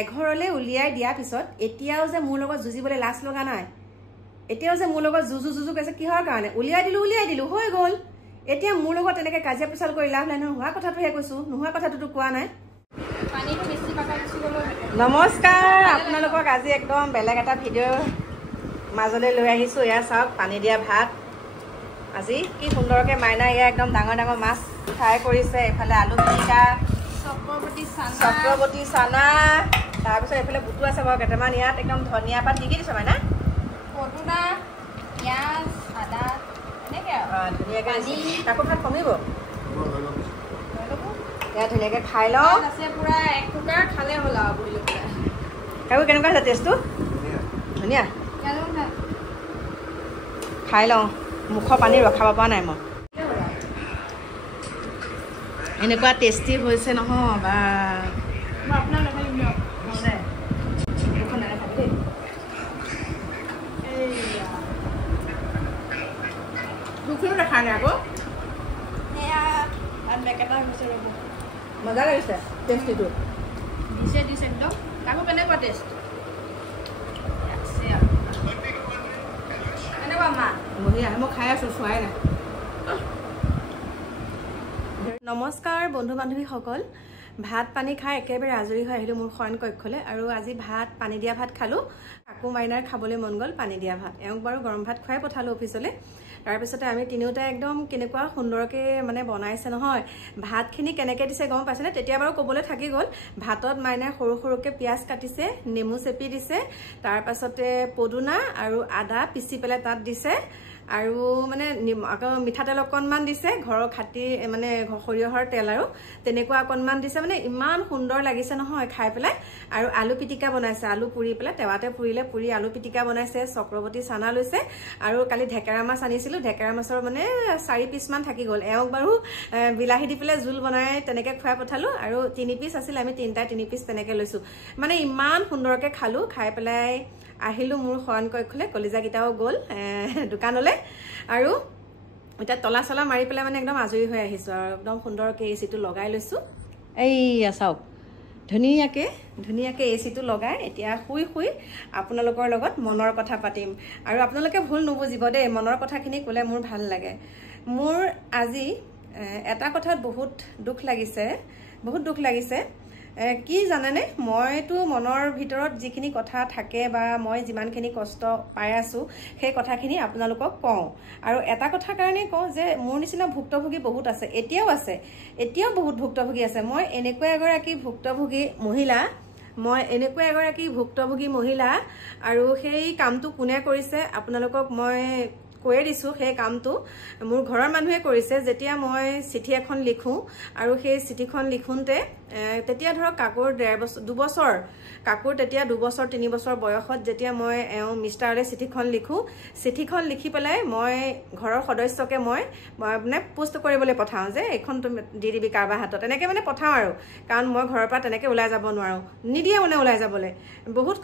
এঘৰলে উলিয়াই দিয়াৰ পিছত এতিয়াও যে মোৰ লগত যুঁজিবলৈ লাজ লগা নাই এতিয়াও যে মোৰ লগত যুঁজু কৈছে কিহৰ কাৰণে উলিয়াই দিলো হৈ গ'ল এতিয়া মোৰ লগত এনেকৈ কাজিয়া পেচাল কৰি লাভ নাই নহয় হোৱা কথাটোহে কৈছোঁ নোহোৱা কথাটোতো কোৱা নাই নমস্কাৰ আপোনালোকক আজি একদম বেলেগ এটা ভিডিঅ' মাজলৈ লৈ আহিছোঁ এয়া চাওক পানী দিয়া ভাত আজি কি সুন্দৰকৈ মাইনা এয়া একদম ডাঙৰ ডাঙৰ মাছ ফ্ৰাই কৰিছে এফালে আলু পিটিকা চক্ৰৱৰ্তী চানা তাৰপিছত এইফালে বুটু আছে বাৰু কেইটামান ইয়াত একদম ধনিয়া পাত দি দিছে মানে পদুনা পিঁয়াজ আদা এনেকৈ ধুনীয়াকৈ তাকো ভাত কমিব ইয়াত ধুনীয়াকৈ খাই লওঁ আছে পূৰা এক কুকাৰ খালে হ'ল আৰু বহি লৈ পেলাই কাকো কেনেকুৱা আছে টেষ্টটো ধুনীয়া খাই লওঁ মুখৰ পানী ৰখাব পৰা নাই মই এনেকুৱা টেষ্টি হৈছে নহয় বা মই আপোনাৰ নাখাই দিয়ক নহ'লে দুখন নাখাব দেই দুখনো দেখা নাই আকৌ বেকেটা হৈছে ৰ'ব মজা লাগিছে টেষ্টিটো দিছে একদম তাকো কেনেকুৱা টেষ্ট কেনেকুৱা মা বঢ়িয়া মই খাই আছোঁ চোৱাই নাই নমস্কাৰ বন্ধু বান্ধৱীসকল ভাত পানী খাই একেবাৰে আজৰি হৈ আহিলোঁ মোৰ শয়ন কক্ষলৈ আৰু আজি ভাত পানী দিয়া ভাত খালোঁ কাকু মাইনাৰ খাবলৈ মন গ'ল পানী দিয়া ভাত এওঁক বাৰু গৰম ভাত খুৱাই পঠালোঁ অফিচলৈ তাৰপিছতে আমি তিনিওটাই একদম কেনেকুৱা সুন্দৰকৈ মানে বনাইছে নহয় ভাতখিনি কেনেকৈ দিছে গম পাইছেনে তেতিয়া বাৰু ক'বলৈ থাকি গ'ল ভাতত মাইনাই সৰু সৰুকৈ পিঁয়াজ কাটিছে নেমু চেপি দিছে তাৰপাছতে পদুনা আৰু আদা পিচি পেলাই তাত দিছে আৰু মানে আকৌ মিঠাতেল অকণমান দিছে ঘৰৰ খাটি মানে সৰিয়হৰ তেল আৰু তেনেকুৱা অকণমান দিছে মানে ইমান সুন্দৰ লাগিছে নহয় খাই পেলাই আৰু আলু পিটিকা বনাইছে আলু পুৰি পেলাই টেৱাতে পুৰি আলু পিটিকা বনাইছে চক্ৰৱৰ্তী চানা লৈছে আৰু কালি ঢেকেৰা মাছ আনিছিলোঁ ঢেকেৰা মাছৰ মানে 4 পিচমান থাকি গ'ল এওঁক বাৰু বিলাহী দি পেলাই জোল বনাই তেনেকৈ খুৱাই পঠালোঁ আৰু 3 পিচ আছিল আমি 3 পিচ তেনেকৈ লৈছোঁ মানে ইমান সুন্দৰকৈ খালোঁ খাই পেলাই আহিলোঁ মোৰ শয়ন কক্ষলৈ কলিজাকেইটাও গ'ল দোকানলৈ আৰু এতিয়া তলা চলা মাৰি পেলাই মানে একদম আজৰি হৈ আহিছোঁ আৰু একদম সুন্দৰকৈ এচিটো লগাই লৈছোঁ এইয়া চাওক ধুনীয়াকৈ এচিটো লগাই এতিয়া শুই আপোনালোকৰ লগত মনৰ কথা পাতিম আৰু আপোনালোকে ভুল নুবুজিব দেই মনৰ কথাখিনি ক'লে মোৰ ভাল লাগে মোৰ আজি এটা কথাত বহুত দুখ লাগিছে কি জানেনে মইতো মনৰ ভিতৰত যিখিনি কথা থাকে বা মই যিমানখিনি কষ্ট পাই আছোঁ সেই কথাখিনি আপোনালোকক কওঁ আৰু এটা কথাৰ কাৰণেই কওঁ যে মোৰ নিচিনা ভুক্তভোগী বহুত আছে এতিয়াও বহুত ভুক্তভোগী আছে মই এনেকুৱা এগৰাকী ভুক্তভোগী মহিলা আৰু সেই কামটো কোনে কৰিছে আপোনালোকক মই কৈয়ে দিছোঁ সেই কামটো মোৰ ঘৰৰ মানুহে কৰিছে যেতিয়া মই চিঠি এখন লিখোঁ আৰু সেই চিঠিখন লিখোঁতে তেতিয়া ধৰক কাকুৰ 2 বছৰ কাকুৰ তেতিয়া 2 বছৰ 3 বছৰ বয়সত যেতিয়া মই মিষ্টাৰলৈ চিঠিখন লিখি পেলাই মই ঘৰৰ সদস্যকে মই মানে পোষ্ট কৰিবলৈ পঠাওঁ যে এইখন তুমি দি দিবি কাৰোবাৰ হাতত এনেকৈ মানে পঠাওঁ আৰু কাৰণ মই ঘৰৰ পৰা তেনেকৈ ওলাই যাব নোৱাৰোঁ নিদিয়ে মানে ওলাই যাবলৈ বহুত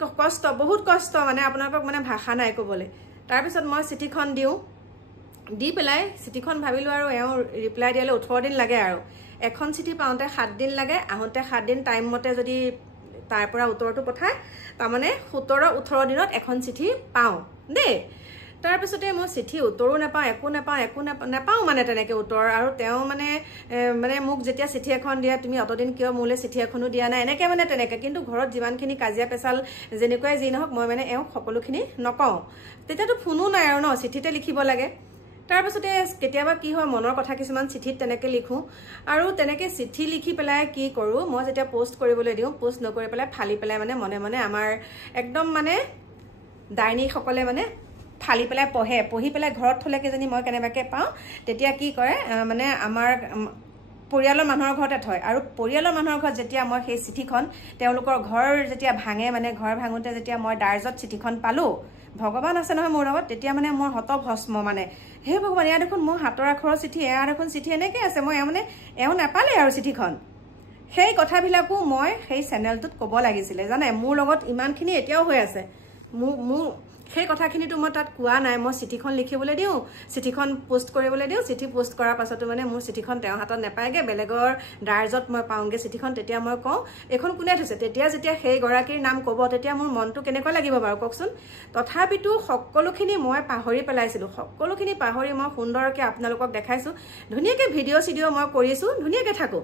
কষ্ট মানে আপোনালোকক মানে ভাষা নাই ক'বলৈ তাৰপিছত মই চিঠিখন দি পেলাই চিঠিখন ভাবিলোঁ আৰু এওঁ ৰিপ্লাই দিয়ালৈ 18 দিন লাগে আৰু এখন চিঠি পাওঁতে 7 দিন লাগে আহোঁতে 7 দিন টাইম মতে যদি তাৰ পৰা উত্তৰটো পঠায় তাৰমানে 17-18 দিনত এখন চিঠি পাওঁ দেই তাৰপিছতে মই চিঠি উত্তৰো নাপাওঁ একো নাপাওঁ মানে তেনেকৈ উত্তৰ আৰু তেওঁ মানে মোক যেতিয়া চিঠি এখন দিয়া তুমি অতদিন কিয় মোলৈ চিঠি এখনো দিয়া নাই এনেকৈ মানে তেনেকৈ কিন্তু ঘৰত যিমানখিনি কাজিয়া পেচাল যেনেকুৱাই যি নহওক মই মানে এওঁক সকলোখিনি নকওঁ তেতিয়াতো ফোনো নাই আৰু ন চিঠিতে লিখিব লাগে তাৰপিছতে কেতিয়াবা কি হয় মনৰ কথা কিছুমান চিঠিত তেনেকৈ লিখোঁ আৰু তেনেকৈ চিঠি লিখি পেলাই কি কৰোঁ মই যেতিয়া পোষ্ট কৰিবলৈ দিওঁ পোষ্ট নকৰি পেলাই ফালি পেলাই মানে মনে আমাৰ একদম মানে ডাইনীসকলে মানে ফালি পেলাই পঢ়ি পেলাই ঘৰত থ'লে কেইজনী মই কেনেবাকৈ পাওঁ তেতিয়া কি কৰে মানে আমাৰ পৰিয়ালৰ মানুহৰ ঘৰতে থয় আৰু পৰিয়ালৰ মানুহৰ ঘৰত যেতিয়া মই সেই চিঠিখন তেওঁলোকৰ ঘৰ যেতিয়া ভাঙে মানে ঘৰ ভাঙোতে যেতিয়া মই দাৰ্জত চিঠিখন পালোঁ ভগৱান আছে নহয় মোৰ লগত তেতিয়া মানে মোৰ হতভস্ম মানে হে ভগৱান এয়া দেখোন মোৰ হাতৰ আখৰৰ চিঠি এয়া দেখোন চিঠি এনেকৈ আছে মই এওঁ নাপালে আৰু চিঠিখন সেই কথাবিলাকো মই সেই চেনেলটোত ক'ব লাগিছিলে জানে মোৰ লগত ইমানখিনি এতিয়াও হৈ আছে মোৰ সেই কথাখিনিতো মই তাত কোৱা নাই মই চিঠিখন লিখিবলৈ দিওঁ চিঠিখন পোষ্ট কৰিবলৈ দিওঁ চিঠি পোষ্ট কৰাৰ পাছতো মানে মোৰ চিঠিখন তেওঁৰ হাতত নাপায়গে বেলেগৰ ডাৰ্জত মই পাওঁগে চিঠিখন তেতিয়া মই কওঁ এখন কোনে থৈছে তেতিয়া যেতিয়া সেই গৰাকীৰ নাম ক'ব তেতিয়া মোৰ মনটো কেনেকৈ লাগিব বাৰু কওকচোন তথাপিতো সকলোখিনি মই পাহৰি পেলাইছিলো সকলোখিনি পাহৰি মই সুন্দৰকৈ আপোনালোকক দেখাইছো ধুনীয়াকৈ ভিডিঅ' চিডিঅ' মই কৰিছো ধুনীয়াকৈ থাকো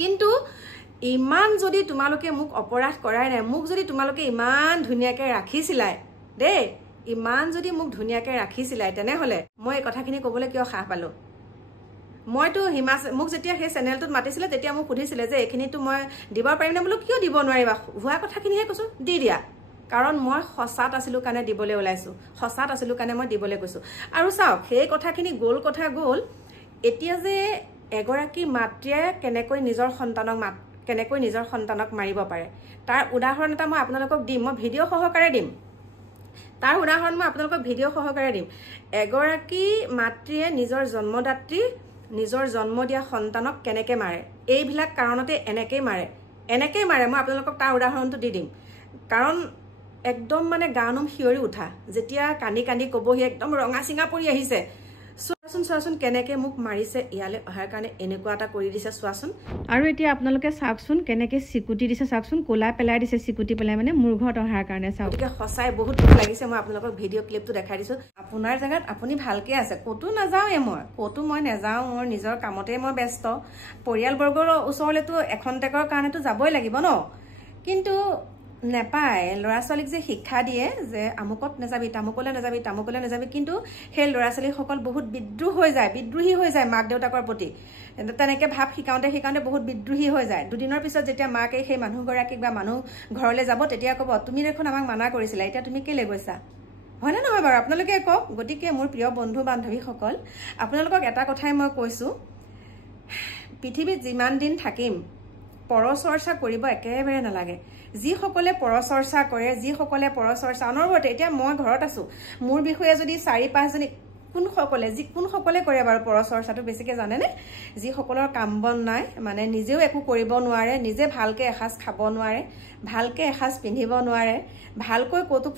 কিন্তু ইমান যদি তোমালোকে মোক অপৰাধ কৰাই নাই মোক যদি তোমালোকে ইমান ধুনীয়াকৈ ৰাখিছিলাই দেই ইমান যদি মোক ধুনীয়াকৈ ৰাখিছিলাই তেনেহ'লে মই এই কথাখিনি ক'বলৈ কিয় সাহ পালো মইতো মোক যেতিয়া সেই চেনেলটোত মাতিছিলে তেতিয়া মোক সুধিছিলে যে এইখিনিতো মই দিব পাৰিম নে বোলো কিয় দিব নোৱাৰিবা হোৱা কথাখিনিহে কৈছো দি দিয়া কাৰণ মই সঁচাত আছিলো কাৰণে দিবলৈ ওলাইছো সঁচাত আছিলো কাৰণে মই দিবলৈ কৈছো আৰু চাওক সেই কথাখিনি গ'ল কথা গ'ল এতিয়া যে এগৰাকী মাতৃয়ে কেনেকৈ নিজৰ সন্তানক মাৰিব পাৰে তাৰ উদাহৰণ এটা মই আপোনালোকক দিম মই ভিডিঅ' সহকাৰে দিম তাৰ উদাহৰণ মই আপোনালোকক ভিডিঅ' সহকাৰে দিম এগৰাকী মাতৃয়ে নিজৰ জন্মদাত্ৰী নিজৰ জন্ম দিয়া সন্তানক কেনেকৈ মাৰে এইবিলাক কাৰণতে এনেকৈ মাৰে মই আপোনালোকক তাৰ উদাহৰণটো দি দিম কাৰণ একদম মানে গানুম শিয়ৰি উঠা যেতিয়া কান্দি কান্দি ক'বহি একদম ৰঙা চিঙা পৰি আহিছে চোৱাচোন কেনেকৈ মোক মাৰিছে ইয়ালৈ অহাৰ কাৰণে এনেকুৱা এটা কৰি দিছে চোৱাচোন আৰু এতিয়া আপোনালোকে চাওকচোন কেনেকৈ চিকুটি দিছে চাওকচোন ক'লা পেলাই দিছে চিকুটি পেলাই মানে মোৰ ঘৰত অহাৰ কাৰণে চাওক গতিকে সঁচাই বহুত দুখ লাগিছে মই আপোনালোকক ভিডিঅ' ক্লিপটো দেখাই দিছোঁ আপোনাৰ জেগাত আপুনি ভালকৈ আছে ক'তো নাযাওঁৱে ক'তো মই নাযাওঁ মোৰ নিজৰ কামতেই মই ব্যস্ত পৰিয়ালবৰ্গৰ ওচৰলৈতো এখন্তেকৰ কাৰণেতো যাবই লাগিব ন কিন্তু নেপায় ল'ৰা ছোৱালীক যে শিক্ষা দিয়ে যে আমুকত নাযাবি তামুকলৈ নাযাবি কিন্তু সেই ল'ৰা ছোৱালীসকল বহুত বিদ্ৰোহী হৈ যায় মাক দেউতাকৰ প্ৰতি তেনেকৈ ভাৱ শিকাওঁতে বহুত বিদ্ৰোহী হৈ যায় দুদিনৰ পিছত যেতিয়া মাকে সেই মানুহগৰাকীক বা মানুহ ঘৰলৈ যাব তেতিয়া ক'ব তুমি দেখোন আমাক মানা কৰিছিলা এতিয়া তুমি কেলৈ গৈছা হয়নে নহয় বাৰু আপোনালোকে কওক গতিকে মোৰ প্ৰিয় বন্ধু বান্ধৱীসকল আপোনালোকক এটা কথাই মই কৈছোঁ পৃথিৱীত যিমান দিন থাকিম পৰচৰ্চা কৰিব একেবাৰে নালাগে যিসকলে পৰচৰ্চা কৰে যিসকলে পৰচৰ্চা অনবৰতে এতিয়া মই ঘৰত আছো মোৰ বিষয়ে যদি 4-5 জনী কোনসকলে কৰে বাৰু পৰচৰ্চাটো বেছিকৈ জানেনে যিসকলৰ কাম বন নাই মানে নিজেও একো কৰিব নোৱাৰে নিজে ভালকৈ এসাঁজ খাব নোৱাৰে ভালকৈ এসাঁজ পিন্ধিব নোৱাৰে ভালকৈ ক'তো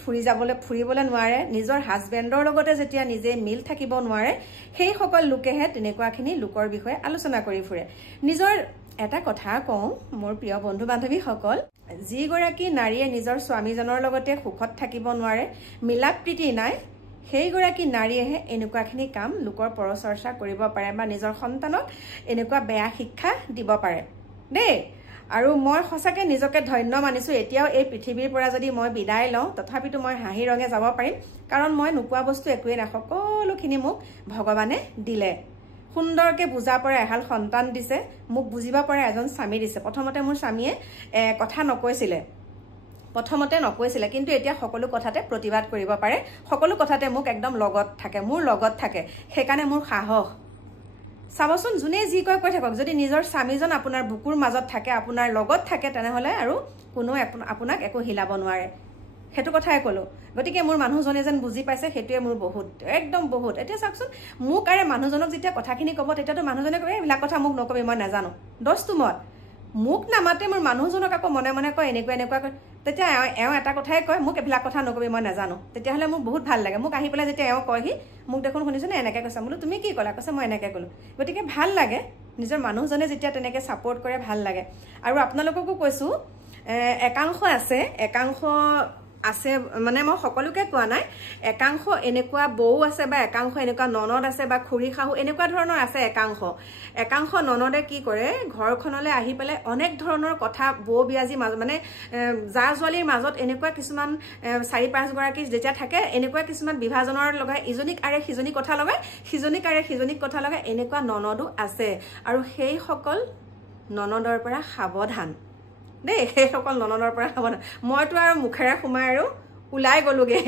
ফুৰিবলৈ নোৱাৰে নিজৰ হাজবেণ্ডৰ লগতে যেতিয়া নিজে মিল থাকিব নোৱাৰে সেইসকল লোকেহে তেনেকুৱাখিনি লোকৰ বিষয়ে আলোচনা কৰি ফুৰে নিজৰ এটা কথা কওঁ মোৰ প্ৰিয় বন্ধু বান্ধৱীসকল যিগৰাকী নাৰীয়ে নিজৰ স্বামীজনৰ লগতে সুখত থাকিব নোৱাৰে মিলাপ প্ৰীতি নাই সেইগৰাকী নাৰীয়েহে এনেকুৱাখিনি কাম লোকৰ পৰচৰ্চা কৰিব পাৰে বা নিজৰ সন্তানক এনেকুৱা বেয়া শিক্ষা দিব পাৰে দেই আৰু মই সঁচাকৈ নিজকে ধন্য মানিছোঁ এতিয়াও এই পৃথিৱীৰ পৰা যদি মই বিদায় লওঁ তথাপিতো মই হাঁহি ৰঙে যাব পাৰিম কাৰণ মই নোপোৱা বস্তু একোৱেই নাই সকলোখিনি মোক ভগৱানে দিলে সুন্দৰকৈ বুজা পৰা এহাল সন্তান দিছে মোক বুজিব পৰা এজন স্বামী দিছে প্ৰথমতে মোৰ স্বামীয়ে কথা নকৈছিলে কিন্তু এতিয়া সকলো কথাতে প্ৰতিবাদ কৰিব পাৰে সকলো কথাতে মোক একদম মোৰ লগত থাকে সেইকাৰণে মোৰ সাহস চাবচোন যোনে যি কৈ থাকক যদি নিজৰ স্বামীজন আপোনাৰ বুকুৰ মাজত থাকে আপোনাৰ লগত থাকে তেনেহ'লে আৰু কোনো আপোনাক একো হিলাব নোৱাৰে সেইটো কথাই ক'লো গতিকে মোৰ মানুহজনে যেন বুজি পাইছে সেইটোৱে মোৰ একদম বহুত এতিয়া চাওকচোন মোক আৰু মানুহজনক যেতিয়া কথাখিনি ক'ব তেতিয়াতো মানুহজনে কয় এইবিলাক কথা মোক নকবি মই নাজানো দছটো মোক নামাতে মোৰ মানুহজনক আকৌ মনে মনে কয় এনেকুৱা কয় তেতিয়া এওঁ এটা কথাই কয় মোক এইবিলাক কথা নকবি মই নাজানো তেতিয়াহ'লে মোক বহুত ভাল লাগে মোক আহি পেলাই যেতিয়া এওঁ কয়হি মোক দেখোন শুনিছোঁ নে এনেকৈ কৈছা বোলো তুমি কি ক'লা কৈছে মই এনেকৈ ক'লোঁ গতিকে ভাল লাগে নিজৰ মানুহজনে যেতিয়া তেনেকৈ ছাপোৰ্ট কৰে ভাল লাগে আৰু আপোনালোককো কৈছোঁ একাংশ আছে মানে মই সকলোকে কোৱা নাই একাংশ এনেকুৱা বৌ আছে বা একাংশ এনেকুৱা ননদ আছে বা খুৰী শাহু এনেকুৱা ধৰণৰ আছে একাংশ ননদে কি কৰে ঘৰখনলৈ আহি পেলাই অনেক ধৰণৰ কথা বৌ বিয়াজী মাজত মানে জা ছোৱালীৰ মাজত এনেকুৱা কিছুমান 4-5 গৰাকী যেতিয়া থাকে এনেকুৱা কিছুমান বিভাজনৰ লগাই ইজনীক আৰে সিজনী কথা লগাই সিজনীক আৰে সিজনীক কথা লগাই এনেকুৱা ননদো আছে আৰু সেইসকল ননদৰ পৰা সাৱধান দেই সেইসকল ননদৰ পৰা সাৱধান মইতো আৰু মুখেৰে সোমাই আৰু ওলাই গ'লোগে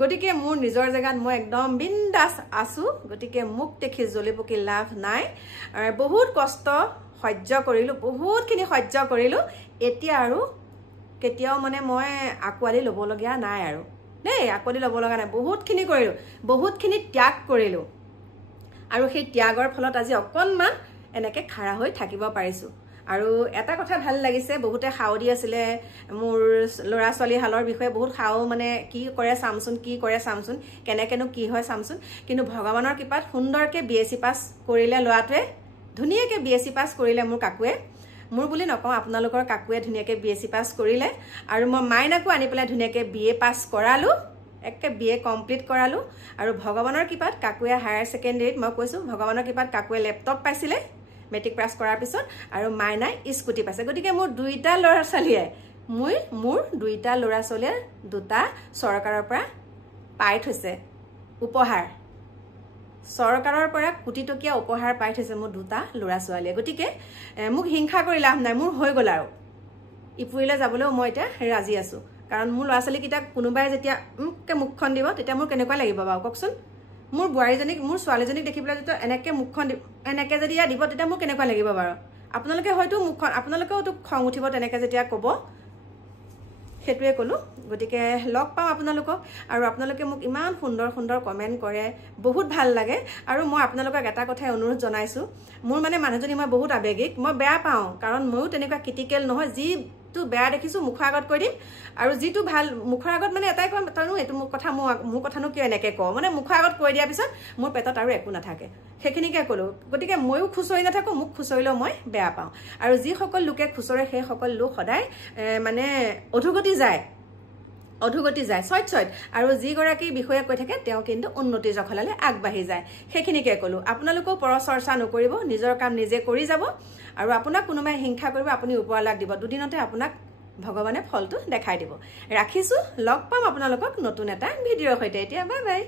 গতিকে মোৰ নিজৰ জেগাত মই একদম বিন্দাছ আছোঁ গতিকে মোক দেখি জ্বলি পকি লাভ নাই বহুত কষ্ট সহ্য কৰিলোঁ এতিয়া আৰু কেতিয়াও মানে মই আঁকোৱালি ল'বলগীয়া নাই আৰু দেই আঁকোৱালি ল'ব লগা নাই বহুতখিনি কৰিলোঁ বহুতখিনি ত্যাগ কৰিলোঁ আৰু সেই ত্যাগৰ ফলত আজি অকণমান এনেকৈ খাৰা হৈ থাকিব পাৰিছোঁ আৰু এটা কথা ভাল লাগিছে, বহুতে খাও দি আছিলে মোৰ ল'ৰা ছোৱালী হালৰ বিষয়ে, বহুত খাও মানে কি কৰে চামচোন, কি কৰে চামচোন, কেনেকেনো কি হয় চামচোন। কিন্তু ভগৱানৰ কৃপাত সুন্দৰকৈ BSc পাছ কৰিলে ল'ৰাটোৱে, ধুনীয়াকৈ BSc পাছ কৰিলে মোৰ কাকুৱে। মোৰ বুলি নকওঁ, আপোনালোকৰ কাকুৱে ধুনীয়াকৈ BSc পাছ কৰিলে। আৰু মই মাইনাকো আনি পেলাই ধুনীয়াকৈ BA পাছ কৰালোঁ, একে BA কমপ্লিট কৰালোঁ। আৰু ভগৱানৰ কৃপাত কাকুৱে হায়াৰ ছেকেণ্ডেৰীত, মই কৈছোঁ ভগৱানৰ কৃপাত কাকুৱে লেপটপ পাইছিলে মেট্ৰিক পাছ কৰাৰ পিছত, আৰু মাইনাই স্কুটি পাইছে। গতিকে মোৰ দুইটা ল'ৰা ছোৱালীয়ে, মোৰ দুইটা ল'ৰা ছোৱালীয়ে দুটা চৰকাৰৰ পৰা পাই থৈছে উপহাৰ, চৰকাৰৰ পৰা কোটিটকীয়া উপহাৰ পাই থৈছে মোৰ দুটা ল'ৰা ছোৱালীয়ে। গতিকে মোক হিংসা কৰি লাভ নাই, মোৰ হৈ গ'ল আৰু ইপুৰীলৈ যাবলৈও মই এতিয়া ৰাজি আছোঁ। কাৰণ মোৰ ল'ৰা ছোৱালীকেইটাক কোনোবাই যেতিয়া মুখখন দিব তেতিয়া মোৰ কেনেকুৱা লাগিব বাৰু কওকচোন। মোৰ বোৱাৰীজনীক, মোৰ ছোৱালীজনীক দেখি পেলাই যেতিয়া এনেকৈ মুখখন এনেকৈ যদি দিব তেতিয়া মোৰ কেনেকুৱা লাগিব বাৰু। আপোনালোকে হয়তো মুখখন, আপোনালোকেওতো খং উঠিব তেনেকৈ যেতিয়া ক'ব, সেইটোৱে ক'লোঁ। গতিকে লগ পাওঁ আপোনালোকক, আৰু আপোনালোকে মোক ইমান সুন্দৰ সুন্দৰ কমেণ্ট কৰে, বহুত ভাল লাগে। আৰু মই আপোনালোকক এটা কথাই অনুৰোধ জনাইছোঁ, মোৰ মানে মানুহজনী মই বহুত আৱেগিক, মই বেয়া পাওঁ, কাৰণ ময়ো তেনেকুৱা ক্ৰিটিকেল নহয়। যিটো বেয়া দেখিছোঁ মুখৰ আগত কৈ দিম, আৰু যিটো ভাল মুখৰ আগত মানে এটাই কম, তইনো এইটো মোৰ কথানো কিয় এনেকৈ কওঁ, মানে মুখৰ আগত কৈ দিয়াৰ পিছত মোৰ পেটত আৰু একো নাথাকে, সেইখিনিকে ক'লোঁ। গতিকে ময়ো খুচৰি নাথাকোঁ, মোক খুচৰিলেও মই বেয়া পাওঁ। আৰু যিসকল লোকে খুচৰে সেইসকল লোক সদায় মানে অধোগতি যায় চইট। আৰু যিগৰাকী বিষয়ে কৈ থাকে তেওঁ কিন্তু উন্নতিৰ জখলালৈ আগবাঢ়ি যায়, সেইখিনিকে ক'লোঁ। আপোনালোকেও পৰচৰ্চা নকৰিব, নিজৰ কাম নিজে কৰি যাব। আৰু আপোনাক কোনোবাই হিংসা কৰিব, আপুনি ওপৰলাগ দিব, দুদিনতে আপোনাক ভগৱানে ফলটো দেখাই দিব। ৰাখিছোঁ, লগ পাম আপোনালোকক নতুন এটা ভিডিঅ'ৰ সৈতে। এতিয়া বাই বাই।